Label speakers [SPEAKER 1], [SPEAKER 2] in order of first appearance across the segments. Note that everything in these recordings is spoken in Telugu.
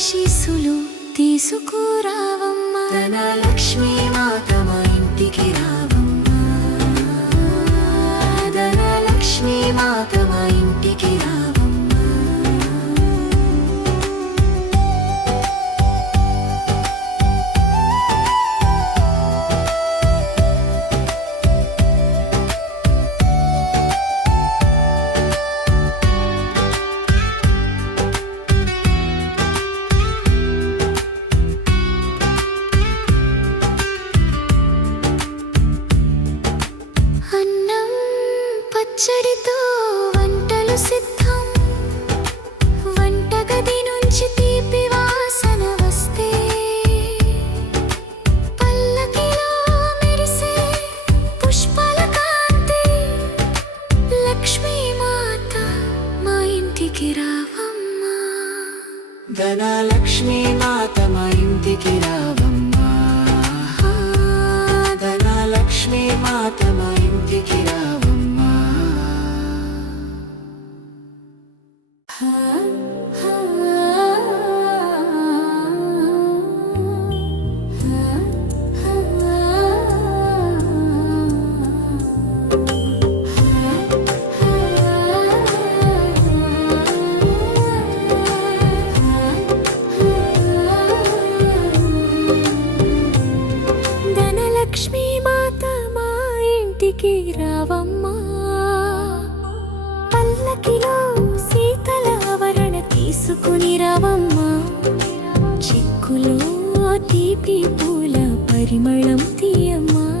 [SPEAKER 1] ఆశీస్సులు తీసుకురావమ్మ. ధనలక్ష్మీ మాత పచ్చడితో వంటలు సిద్ధ. పల్లకిలో శీతల ఆవరణ తీసుకుని రవమ్మా. చిక్కులో తీపి పూల పరిమళం తీయమ్మా.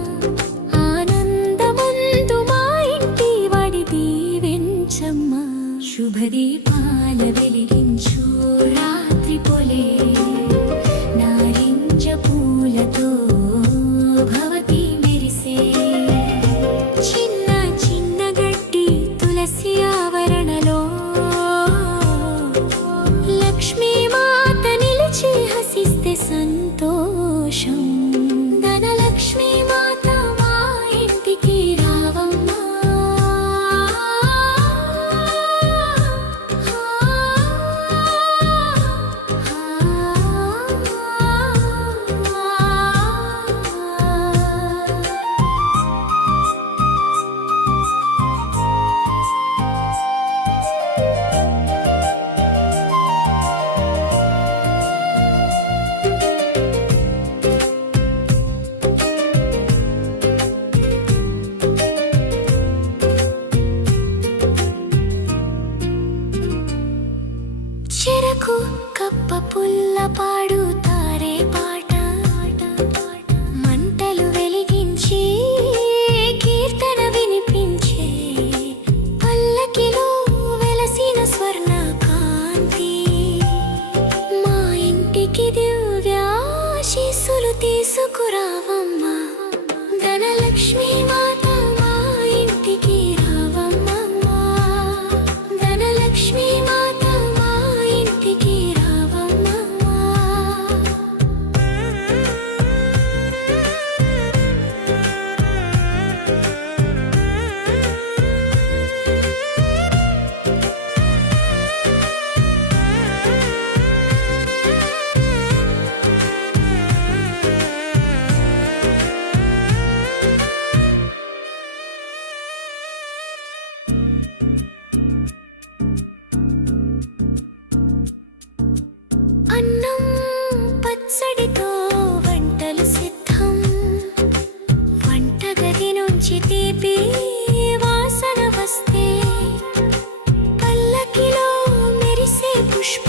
[SPEAKER 1] 今 పచ్చడితో వంటలు సిద్ధం. వంటగది నుంచి తీపి వాసన వస్తే పల్లకిలో మెరిసే పుష్ప